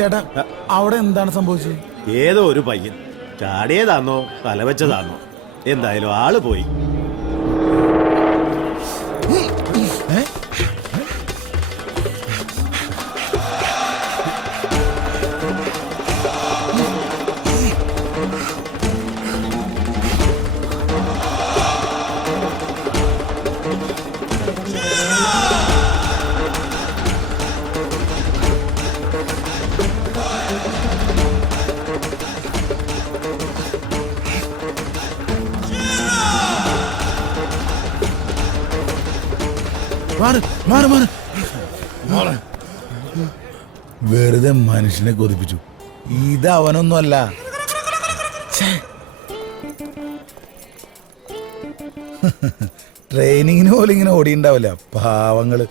ചേട്ടാ അവിടെ എന്താണ് സംഭവിച്ചത്? ഏതോ ഒരു പയ്യൻ ചാടിയതാന്നോ തലവെച്ചതാന്നോ, എന്തായാലും ആള് പോയി. വെറുതെ മനുഷ്യനെ കൊതിപ്പിച്ചു. ഇത് അവനൊന്നുമല്ല. ട്രെയിനിങ്ങിന് പോലും ഇങ്ങനെ ഓടിയുണ്ടാവില്ല പാവങ്ങള്.